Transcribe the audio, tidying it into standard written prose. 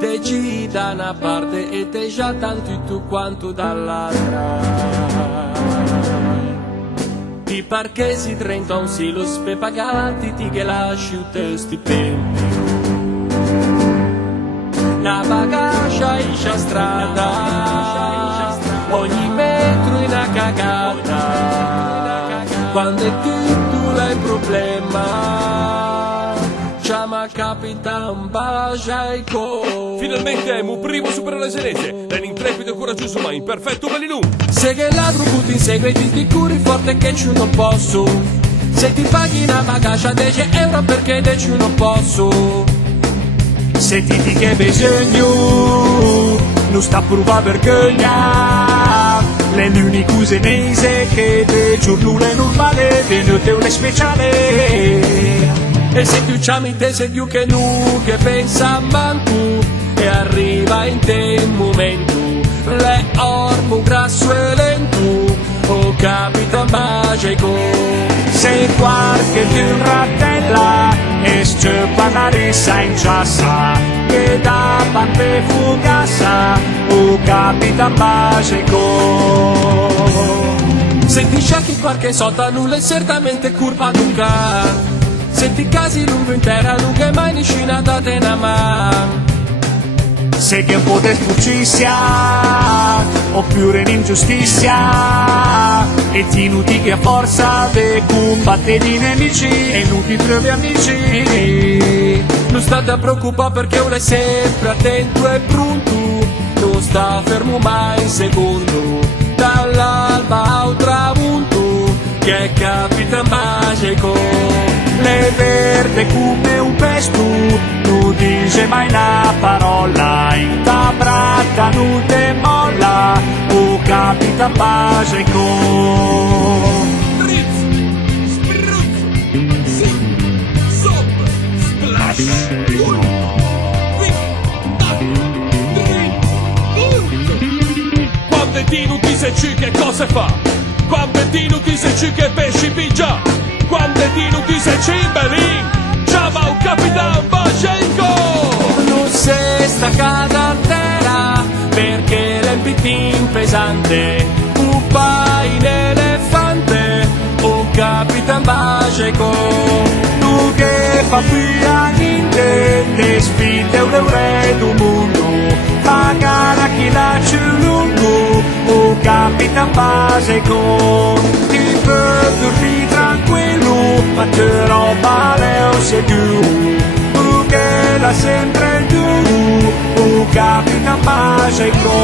te giri da una parte e te già tanto tu quanto dall'altra. Ti parchesi 30 un silos per pagarti ti che lasci un te stipendio. Una bagaglia in strada, ogni metro in una cagata. Quando è tutto l'hai problema, chiama Capitan Bajajko. Finalmente è un primo supereroe senese, è un intrepido e coraggioso ma imperfetto Belilù. Se che ladro butti in segreti ti curi forte che ci non posso. Se ti paghi una bagaglia 10 euro perché te ci non posso. Se ti dici che bisogno non sta a provare vergogna. Le uniche cose nese che te giorno è normale, venuto è speciale. E se tu chiami te sei più che nu che pensa a manco e arriva in te un momento le ormo grasso e lento o Capitan Bajajko. Se qualche ti rattella e scappa una rissa in ciassa che da parte fugassa o Capitan Bajajko. Se ti cerchi qualche sota nulla è certamente curva lunga. Se ti casi lungo intera lunga e mai vicina da te na man. Se che un po' di spurcizia oppure un'ingiustizia e ti noti che a forza di combattere i nemici e non ti trovi amici. Non state a preoccupare perché uno è sempre attento e pronto, non sta fermo mai un secondo, dall'alba al tramonto che è Capitan Bajajko. Le verde come un pesco, non dice mai una parola, in ta braccia non te molla, o Capitan Bajajko. Ritz, spruzzo, sì, sop, splash, un, qui, quando ti non ti sei ci che cosa fa? Quando ti non ti sei ci che pesci pigia? Quando ti non ti sei Cimberlin, chiama un Capitan Bajajko. Non sei staccata a terra perché l'empitin pesante, un pai in elefante, un Capitan Bajajko. Tu che fa più a niente, te spinte un euro del mondo, pagare a chi la ci lungo, un Capitan Bajajko. Ti puoi dormire tranquillo, ma te roba leo sei tu, che la sempre tu, Capitan Bajajko.